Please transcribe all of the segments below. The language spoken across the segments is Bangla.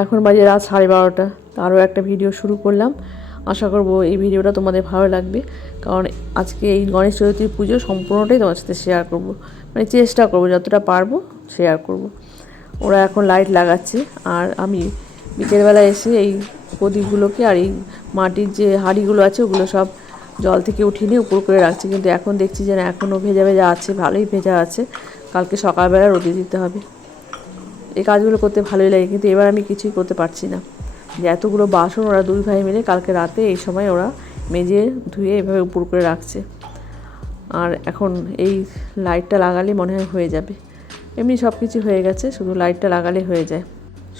এখন বাজে রাত 12:30। আরও একটা ভিডিও শুরু করলাম। আশা করব এই ভিডিওটা তোমাদের ভালো লাগবে, কারণ আজকে এই গণেশ চতুর্থীর পুজো সম্পূর্ণটাই তোমার সাথে শেয়ার করব। মানে চেষ্টা করব যতটা পারবো শেয়ার করব। ওরা এখন লাইট লাগাচ্ছে, আর আমি বিকেলবেলা এসে এই প্রদীপগুলোকে আর এই মাটির যে হাঁড়িগুলো আছে ওগুলো সব জল থেকে উঠিয়ে নিয়ে উপর করে রাখছি। কিন্তু এখন দেখছি যে না, এখনও ভেজা ভেজা আছে, ভালোই ভেজা আছে। কালকে সকালবেলা রোদে দিতে হবে। এই কাজগুলো করতে ভালোই লাগে, কিন্তু এবার আমি কিছুই করতে পারছি না। যে এতগুলো বাসন ওরা দুই ভাই মিলে কালকে রাতে এই সময় ওরা মেজে ধুয়ে এভাবে উপর করে রাখছে। আর এখন এই লাইটটা লাগালে মনে হয় হয়ে যাবে। এমনি সব কিছু হয়ে গেছে, শুধু লাইটটা লাগালে হয়ে যায়।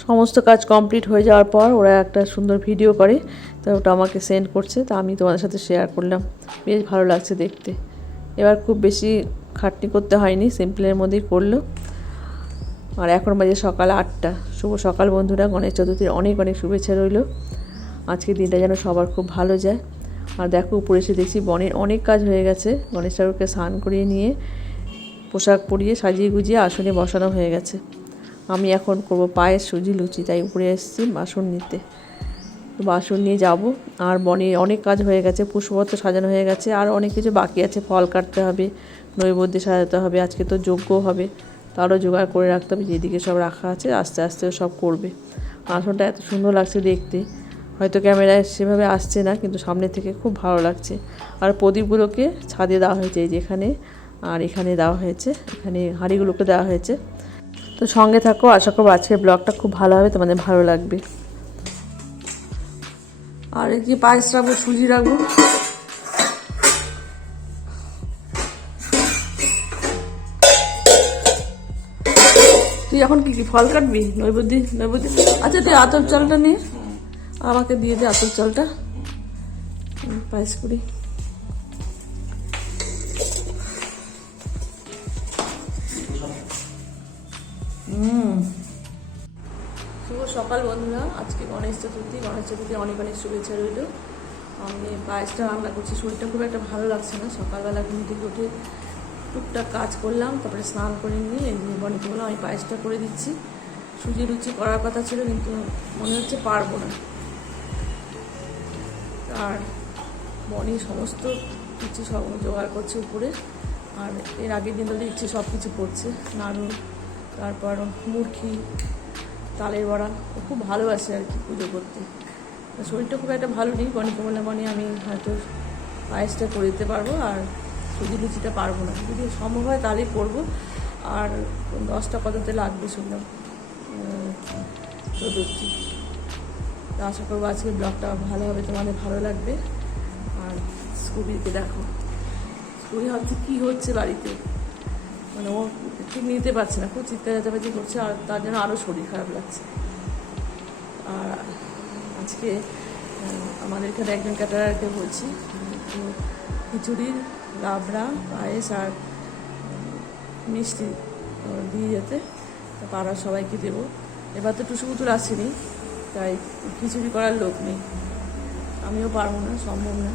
সমস্ত কাজ কমপ্লিট হয়ে যাওয়ার পর ওরা একটা সুন্দর ভিডিও করে, তো ওটা আমাকে সেন্ড করছে, তা আমি তোমাদের সাথে শেয়ার করলাম। বেশ ভালো লাগছে দেখতে। এবার খুব বেশি খাটনি করতে হয়নি, সিম্পলের মধ্যেই করলো। আর এখন বাজে সকাল 8টা। শুভ সকাল বন্ধুরা, গণেশ চতুর্থীর অনেক অনেক শুভেচ্ছা রইল। আজকের দিনটা যেন সবার খুব ভালো যায়। আর দেখো, উপরে এসে দেখছি বনের অনেক কাজ হয়ে গেছে। গণেশ ঠাকুরকে স্নান করিয়ে নিয়ে পোশাক পরিয়ে সাজিয়ে গুজিয়ে আসনে বসানো হয়ে গেছে। আমি এখন করব পায়েস সুজি লুচি, তাই উপরে এসেছি বাসন নিতে। বাসন নিয়ে যাব। আর বনে অনেক কাজ হয়ে গেছে, পুষ্পপত্র সাজানো হয়ে গেছে, আর অনেক কিছু বাকি আছে। ফল কাটতে হবে, নৈবেদ্য সাজাতে হবে, আজকে তো যজ্ঞ হবে, তারও জোগাড় করে রাখতে হবে। যেদিকে সব রাখা আছে আস্তে আস্তে সব করবে। আসনটা এত সুন্দর লাগছে দেখতে, হয়তো ক্যামেরায় সেভাবে আসছে না, কিন্তু সামনে থেকে খুব ভালো লাগছে। আর প্রদীপগুলোকে ছাদে দেওয়া হয়েছে, এই যেখানে আর এখানে দেওয়া হয়েছে, এখানে হাঁড়িগুলোকে দেওয়া হয়েছে। তো সঙ্গে থাকো, আশা করবো আজকের ব্লগটা খুব ভালো হবে, তোমাদের ভালো লাগবে। আর এই যে পায়েস রাখবো, সুজি রাখবো। তুই এখন কি ফল কাটবি? নৈবেদ্য। আচ্ছা, তুই আতপ চালটা নিয়ে আমাকে দিয়ে দে, আতপ চালটা পায়েস করি। শুভ সকাল বন্ধুরা, আজকে গণেশ চতুর্থী। গণেশ চতুর্থী অনেক অনেক শুভেচ্ছা রইল। আমি পায়েসটা রান্না করছি। শরীরটা খুব একটা ভালো লাগছে না। সকালবেলা ঘুম থেকে উঠে টুকটাক কাজ করলাম, তারপরে স্নান করে নিয়ে এই বনিকে বললাম আমি পায়েসটা করে দিচ্ছি। সুজি লুচি করার কথা ছিল, কিন্তু মনে হচ্ছে পারবো না। আর বনি সমস্ত কিছু সব জোগাড় করছে উপরে। আর এর আগের দিন তো দিচ্ছে সব কিছু করছে, নাড়ু, তারপর মুরগি, তালের বড়া। ও খুব ভালোবাসে আর কি পুজো করতে। শরীরটা খুব একটা ভালো নেই। বনিকে বললাম বনি আমি হয়তো পায়েসটা করে দিতে পারবো, আর সুজি লুচিটা পারবো না। যদি সম্ভব হয় তাহলেই করবো। আর 10টা কততে লাগবে শুনলাম চতুর্থী। তো আশা করবো আজকের ব্লগটা ভালো হবে, তোমাদের ভালো লাগবে। আর স্কুবিকে দেখো, স্কুবি ভাবছে কী হচ্ছে বাড়িতে, মানে ও ঠিক নিতে পারছে না, খুব চিৎকার চেঁচামেচি করছে, আর তার জন্য আরও শরীর খারাপ লাগছে। আর আজকে আমাদের এখানে একজন ক্যাটারারকে বলছি খিচুড়ির লাবড়া, পায়েস আর মিষ্টি দিয়ে যেতে, পাড়ার সবাইকে দেবো। এবার তো টুসু পুতুল আসেনি, তাই খিচুড়ি করার লোক নেই, আমিও পারবো না, সম্ভব না।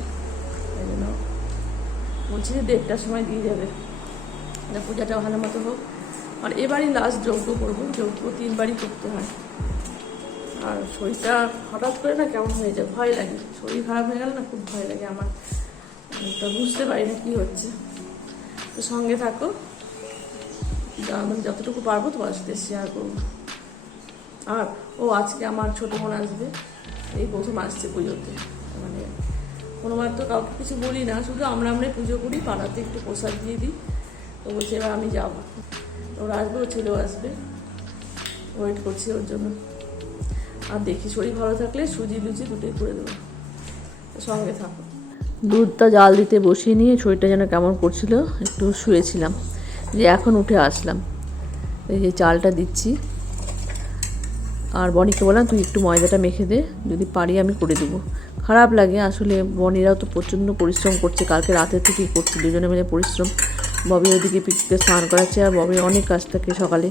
তাই জন্য বলছি যে 1:30টার সময় দিয়ে যাবে, পূজাটা ভালো মতো হোক। আর এবারই লাস্ট যজ্ঞ করবো। যজ্ঞ 3বারই করতে হয়। আর শরীরটা হঠাৎ করে না কেমন হয়ে যায়, ভয় লাগে। শরীর খারাপ হয়ে গেলে না খুব ভয় লাগে আমার, তা বুঝতে পারি না কী হচ্ছে। তো সঙ্গে থাকো, আমি যতটুকু পারবো তোমার সাথে শেয়ার করবো। আর আজকে আমার ছোটো বোন আসবে, এই প্রথম আসছে পুজোতে। মানে কোনোবার তো কাউকে কিছু বলি না, শুধু আমরাই পুজো করি, পাড়াতে একটু প্রসাদ দিয়ে দিই। তো বলছে এবার আমি যাবো। ওরা আসবে, ও ছেলেও আসবে, ওয়েট করছি ওর জন্য। আর দেখি শরীর ভালো থাকলে সুজি লুচি দুটোই করে দেবো। সঙ্গে থাকো। দুধটা জাল দিতে বসিয়ে নিয়ে শরীরটা যেন কেমন করছিল, একটু শুয়েছিলাম, যে এখন উঠে আসলাম। এই যে চালটা দিচ্ছি। আর বনিকে বললাম তুই একটু ময়দাটা মেখে দে, যদি পারি আমি করে দেবো। খারাপ লাগে আসলে, বনিরাও তো প্রচণ্ড পরিশ্রম করছে, কালকে রাতের থেকেই করছে, দুজনে মিলে পরিশ্রম। ববি ওদিকে পিককে স্নান করাচ্ছে, আর ববির অনেক কাজ থাকে সকালে।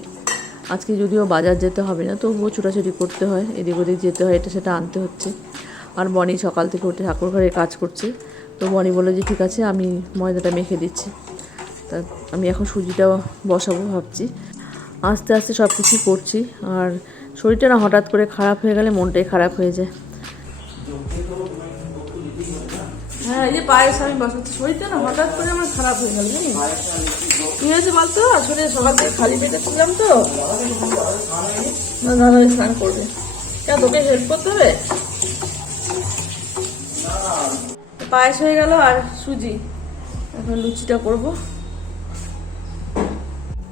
আজকে যদিও বাজার যেতে হবে না, তবুও ছোটাছুটি করতে হয়, এদিক ওদিক যেতে হয়, এটা সেটা আনতে হচ্ছে। আর বনি সকাল থেকে উঠে ঠাকুর ঘরে কাজ করছে। তো বনি বলে যে ঠিক আছে আমি ময়দাটা মেখে দিচ্ছি। তা আমি এখন সুজিটা বসাবো ভাবছি। আস্তে আস্তে সব কিছুই করছি। আর শরীরটা না হঠাৎ করে খারাপ হয়ে গেলে মনটাই খারাপ হয়ে যায়। হ্যাঁ, এই যে পায়েস আমি বসাচ্ছি, শরীরটা না হঠাৎ করে আমার খারাপ হয়ে গেল জানি কি হয়েছে বলতো। আসলে সকাল থেকে খালি পেটে ছিলাম তো, দাদা স্নান করবে, কেন তোকে হেল্প করতে হবে? পায়েস হয়ে গেল আর সুজি, এখন লুচিটা করবো।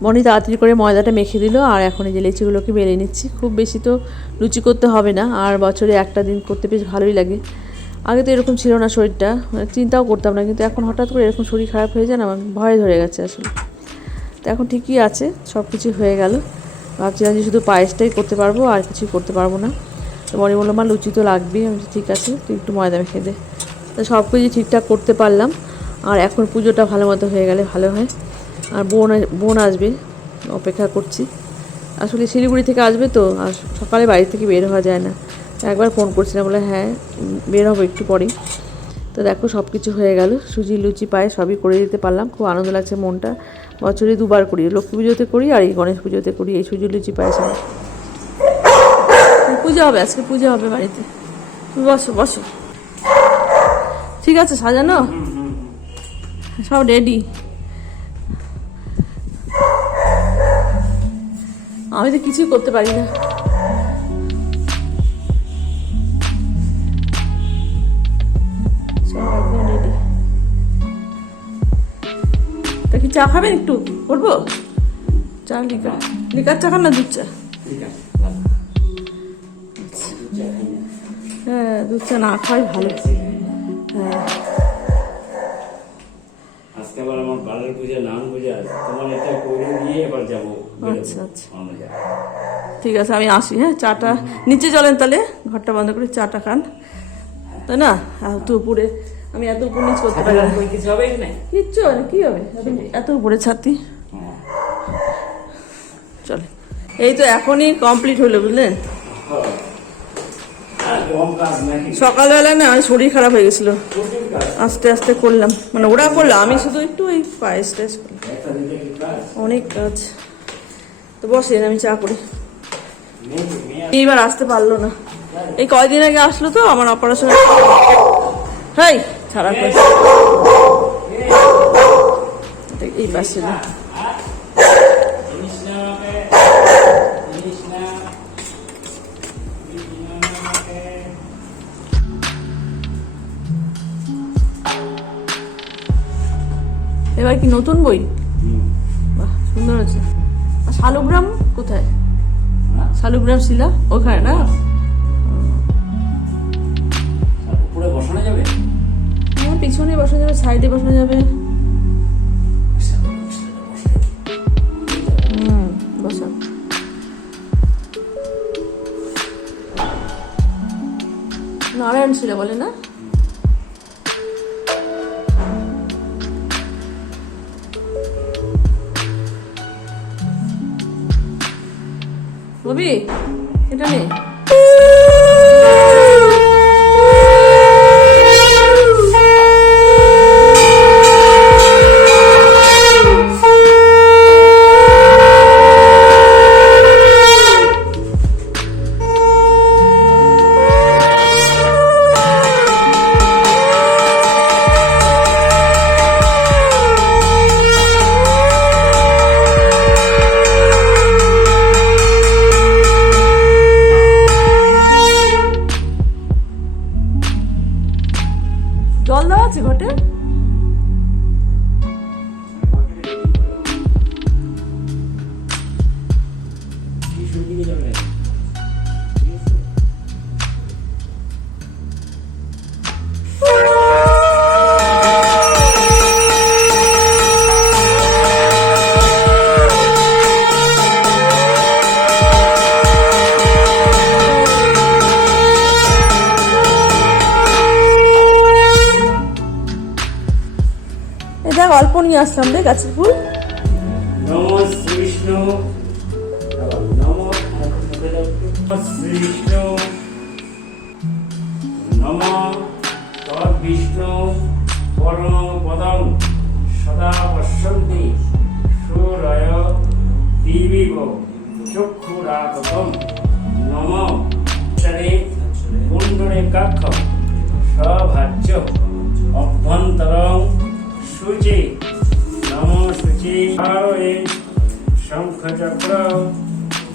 মনি তাড়াতাড়ি করে ময়দাটা মেখে দিল, আর এখন এই যে লেচিগুলোকে বেলে নিচ্ছি। খুব বেশি তো লুচি করতে হবে না, আর বছরে একটা দিন করতে বেশ ভালোই লাগে। আগে তো এরকম ছিল না শরীরটা, চিন্তাও করতাম না, কিন্তু এখন হঠাৎ করে এরকম শরীর খারাপ হয়ে যায় না, আমার ভয় ধরে গেছে আসলে। তো এখন ঠিকই আছে, সব কিছু হয়ে গেল। ভাবছিলাম যে শুধু পায়েসটাই করতে পারবো, আর কিছুই করতে পারবো না। তো মনি বললো মা লুচি তো লাগবেই। আমি ঠিক আছে, তুই একটু ময়দা মেখে দে। তো সব কিছু ঠিকঠাক করতে পারলাম, আর এখন পুজোটা ভালো মতো হয়ে গেলে ভালো হয়। আর বোন আসবে, অপেক্ষা করছি। আসলে শিলিগুড়ি থেকে আসবে তো, আর সকালে বাড়ি থেকে বের হওয়া যায় না। একবার ফোন করছিলাম, বলে হ্যাঁ বের হবো একটু পরেই। তো দেখো সব কিছু হয়ে গেল, সুজি লুচি পায়ে সবই করে দিতে পারলাম। খুব আনন্দ লাগছে মনটা। বছরে দুবার করি, লক্ষ্মী পুজোতে করি আর এই গণেশ পুজোতে করি এই সুজি লুচি পায়েস। পুজো হবে আজকে, পুজো হবে বাড়িতে। তুমি বসো বসো, ঠিক আছে সাজানো সব রেডি। আমি তো কিছুই করতে পারি না। সব একদম রেডি। তা কি চা খাবেন? একটু করবো চা? লিকার চা খান না দুধ চা? হ্যাঁ, দুধ চা না খাই ভালো। হ্যাঁ, আজকে আবার আমার বাড়ির পূজা, নাম পূজা আছে, তোমার এটা করে নিয়ে এবার যাবো। আচ্ছা আচ্ছা, ঠিক আছে আমি আসি। হ্যাঁ, চাটা নিচে চলেন তাহলে, ঘরটা বন্ধ করে চাটা খান, তাই না? এত উপরে আমি এত উপর নিচ করতে পারি না। কিছু হবে না, কিচ্ছু হবে না, কি হবে এত উপরে ছাতি। চলে, এই তো এখনই কমপ্লিট হলো বুঝলেন। সকালবেলা না শরীর খারাপ হয়ে গেছিল, আস্তে আস্তে করলাম, মানে ওরা করলো, আমি শুধু একটু ওই পায়েস টায়েস করলাম। অনেক কাজ। তো বসেন, আমি চা করি। এইবার আসতে পারলো না, এই কয়দিন আগে আসলো তো আমার অপারেশন। হাই খারাপ হয়েছে এই পাশে না। এবার কি নতুন বই? বাহ, সুন্দর আছে। আর শালুগ্রাম কোথায়? শালুগ্রাম শিলা ওখানে না? উপরে বসানো যাবে? হ্যাঁ, পিছনে বসানো যাবে, সাইডে বসানো যাবে। বসা। নারায়ণ শিলা বলে না? ববি এটা নেই। জল দেওয়া আছে ঘটে? অল্প নিয়ে আসলাম রে গাছের ফুল। নম শ্রী বিষ্ণু, নম শ্রী বিষ্ণু, নম তদ বিষ্ণু পরম পদম সদা পশ্যন্তি সূরয় দিবিব চক্ষুরাততম কক্ষ সভাজ্য অভ্যন্তরং শুচি নম শুচি হারয়ে শঙ্খচক্র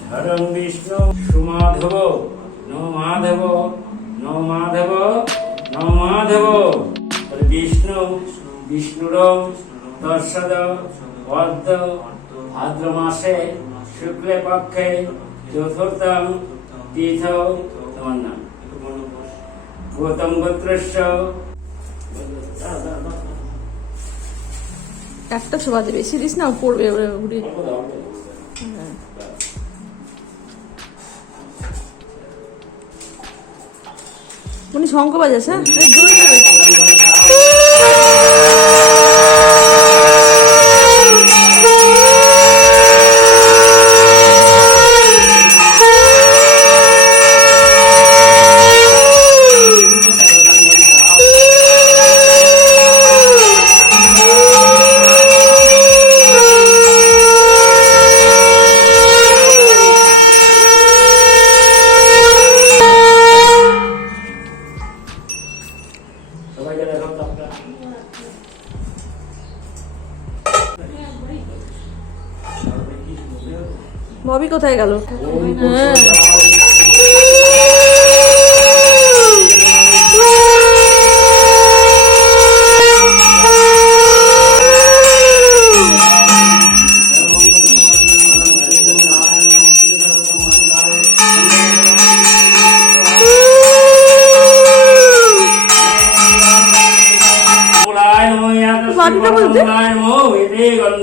ধরং বিষ্ণু সুমাধব নম মাধব নম মাধব নম মাধব। বিষ্ণু বিষ্ণুরং দর্শদ পদ্ম ভাদ্র মাসে শুক্লে পক্ষে চতুর্থম তীর্থ। তোমার নাম গৌতম গোত্রস্য। একটা শোভাতে বেশি দিস না, পড়বে ওরে ঘুরে। উনি শঙ্খ বাজাস, হ্যাঁ সবাইকে দেখাও তো আপনার। ববি কোথায় গেল? হ্যাঁ বাটিটা বলতে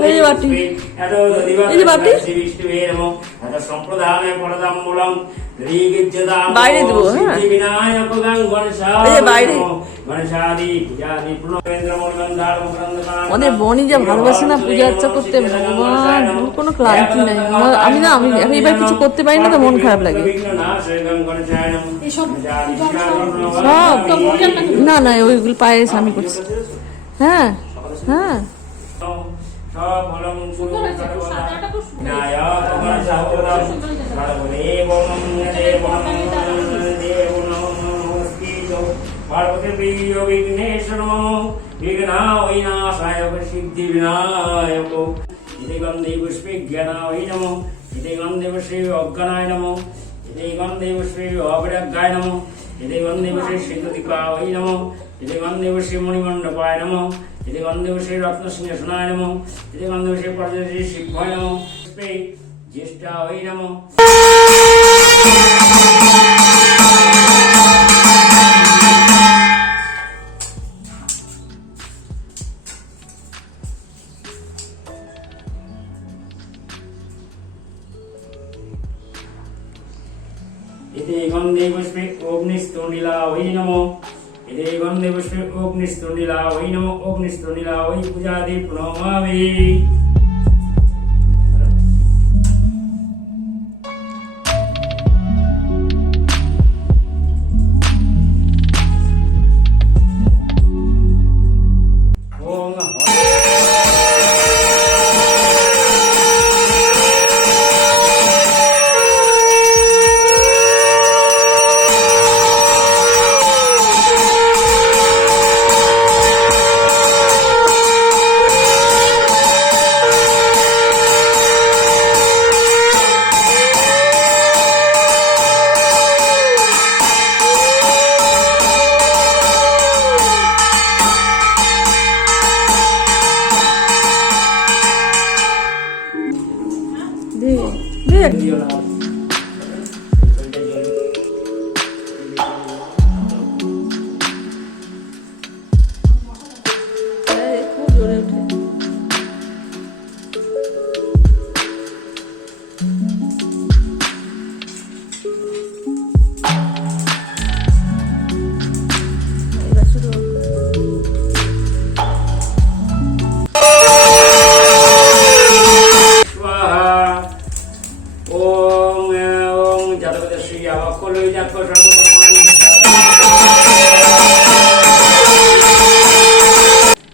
এই যে বাটি, এই যে বাটি বাইরে দেবো। হ্যাঁ এই যে বাইরে আমাদের বনি যা ভালোবাসে না পূজা আর্চা করতে, ভগবান ওর কোনো ক্লান্তি নাই। আমি না, আমি এবার কিছু করতে পারি না তো মন খারাপ লাগে। সব না না ওইগুলো পায়ে স্বামী করছে। হ্যাঁ হ্যাঁ বিঘ্নেশ্বর বিঘ্নায় সিদ্ধি বিনায়ক। গন্ধে পুষ্পে জ্ঞানায় নম, গন্ধে পুষ্পে অজ্ঞানায় নম, গন্ধে পুষ্পে অবিরাজ্ঞায় নম, গন্ধে পুষ্পে সিদ্ধদিকায় নম, গন্ধে পুষ্পে মণিমণ্ডপায় নম, গন্ধে পুষ্পে রত্নসিংহাসনায় নম, গন্ধে পুষ্পে পর্যটী শিবায় নম, পুষ্পে জ্যেষ্ঠায় নম। গন্ধে পুষ্পে অগ্নিস্তোণিলায় নমঃ, গন্ধে পুষ্পে অগ্নিস্তোণিলায় নমঃ, অগ্নিস্তোণিলায় পূজাদি প্রণমামি।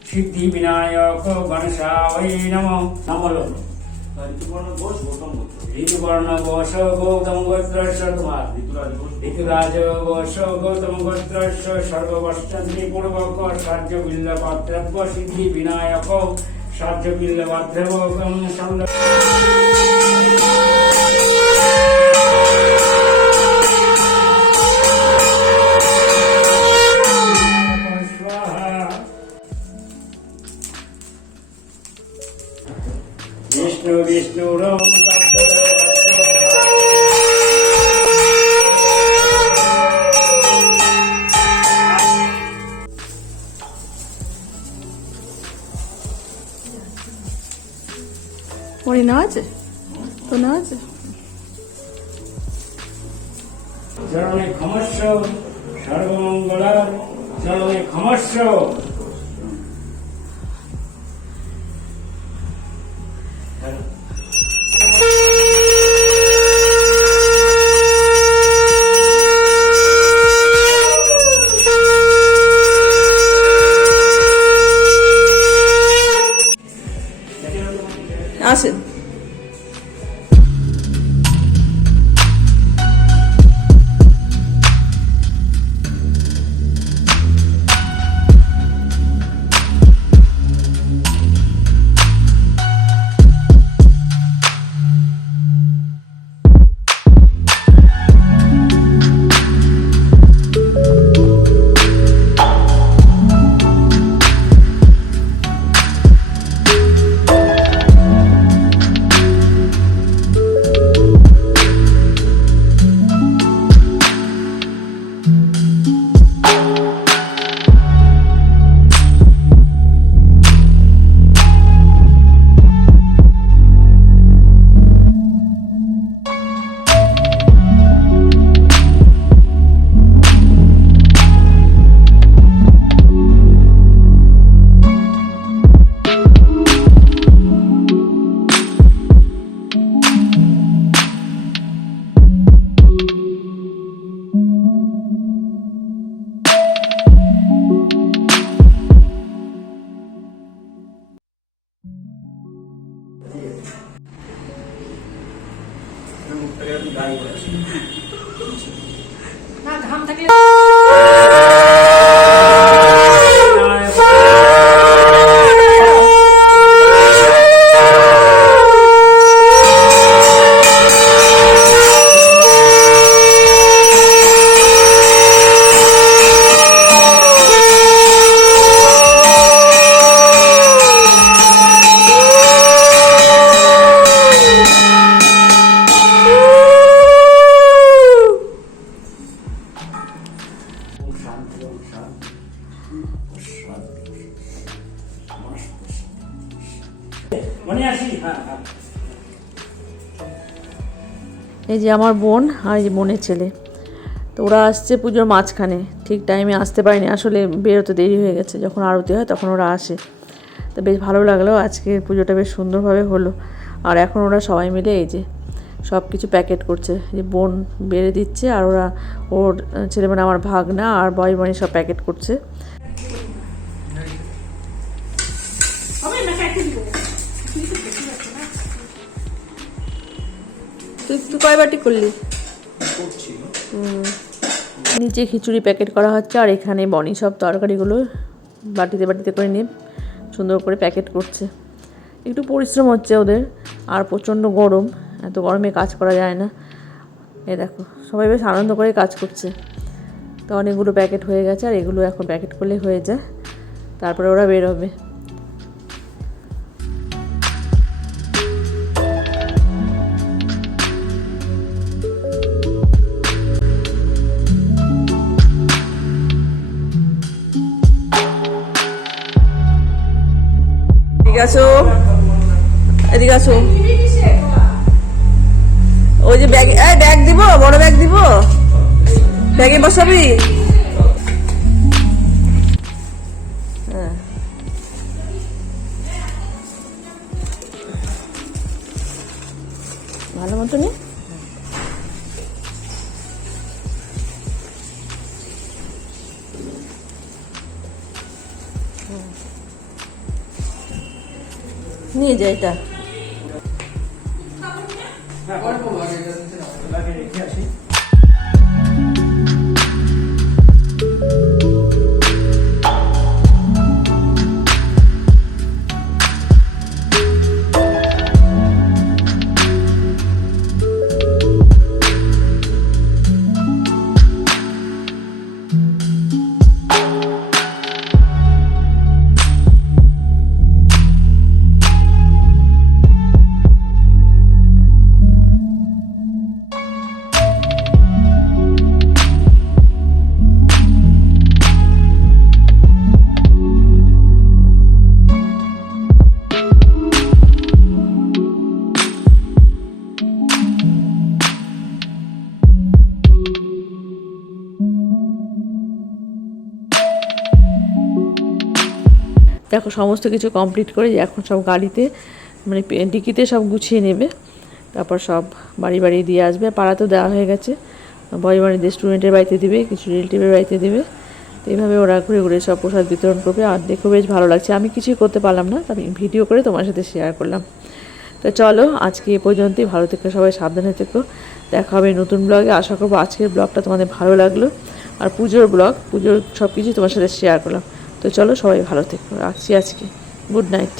সিদ্ধি বিনায়ক গণেশায় নমঃ। ঋতুপর্ণ ঘোষ গৌতম গোত্রস্য তোমার ঋতুরাজ ঘোষ গৌতম গোত্রস্য সর্ববর্ষন্তি পূর্বক সাহায্য বিল্ল পাত্রব্য সিদ্ধি বিনায়ক সাহায্য বিল্ল পাত্রবকম বিষ্ণু বিষ্ণু রম মনে না আছে তো না আছে চরণে ক্ষমস্য সর্বমঙ্গল চরণে ক্ষমস্য আসেন না ঘাম থাকলে এই যে আমার বোন আর এই যে বোনের ছেলে, তো ওরা আসছে পুজোর মাঝখানে, ঠিক টাইমে আসতে পারেনি, আসলে বেরোতে দেরি হয়ে গেছে, যখন আরতি হয় তখন ওরা আসে। তো বেশ ভালো লাগলো, আজকের পুজোটা বেশ সুন্দরভাবে হলো। আর এখন ওরা সবাই মিলে এই যে সব কিছু প্যাকেট করছে, যে বোন বেড়ে দিচ্ছে আর ওরা ওর ছেলে মানে আমার ভাগনা আর বয় বোনে সব প্যাকেট করছে। তুই কয় বাটি করলি? নিচে খিচুড়ি প্যাকেট করা হচ্ছে আর এখানে বনি সব তরকারিগুলো বাটিতে বাটিতে করে নিয়ে সুন্দর করে প্যাকেট করছে। একটু পরিশ্রম হচ্ছে ওদের, আর প্রচণ্ড গরম, এত গরমে কাজ করা যায় না। এই দেখো সবাই বেশ আনন্দ করে কাজ করছে। তো অনেকগুলো প্যাকেট হয়ে গেছে, আর এগুলো এখন প্যাকেট করলে হয়ে যায়, তারপরে ওরা বেরোবে। এদিকে আসো, ওই যে ব্যাগ, ব্যাগ দিব, বড় ব্যাগ দিব, ব্যাগে বসাবি। হ্যাঁ ভালো মতো নি। নিয়ে যা এটা। ওনাকে রেখে আসি। দেখো সমস্ত কিছু কমপ্লিট করে এখন সব গাড়িতে মানে ডিকিতে সব গুছিয়ে নেবে, তারপর সব বাড়ি বাড়ি দিয়ে আসবে। পাড়াতেও দেওয়া হয়ে গেছে, বাড়িতে স্টুডেন্টের বাড়িতে দিবে, কিছু রিলেটিভের বাড়িতে দেবে। তো এইভাবে ওরা ঘুরে ঘুরে সব প্রসাদ বিতরণ করবে। আর দেখো বেশ ভালো লাগছে। আমি কিছুই করতে পারলাম না, আমি ভিডিও করে তোমার সাথে শেয়ার করলাম। তো চলো আজকে এ পর্যন্তই। ভালো থেকো সবাই, সাবধানে থেকো। দেখা হবে নতুন ব্লগে। আশা করবো আজকের ব্লগটা তোমাদের ভালো লাগলো। আর পুজোর ব্লগ, পুজোর সব কিছু তোমার সাথে শেয়ার করলাম। তো চলো সবাই ভালো থেকো, রাখছি আজকে। Good night.